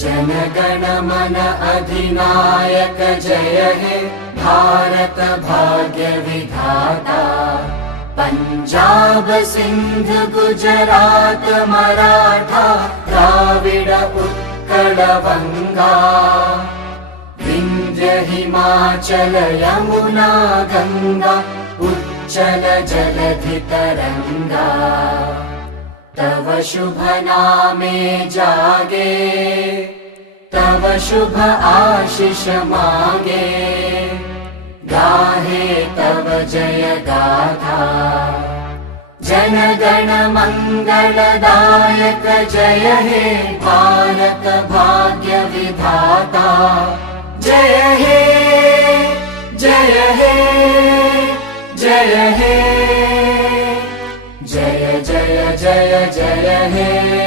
जनगण मन अधिनायक जय हे भारत भाग्य विधाता। पंजाब सिंध गुजरात मराठा द्राविड उत्कल वंगा। विंध्य हिमाचल यमुना गंगा उच्चल जलधि तरंगा। तव शुभ नामे जागे तव शुभ आशीष मागे। गाहे तव जय गाथा जनगण मंगलदायक जय हे भारत भाग्य विधाता। जय हे जय हे जय हे जय जय जय जय हे।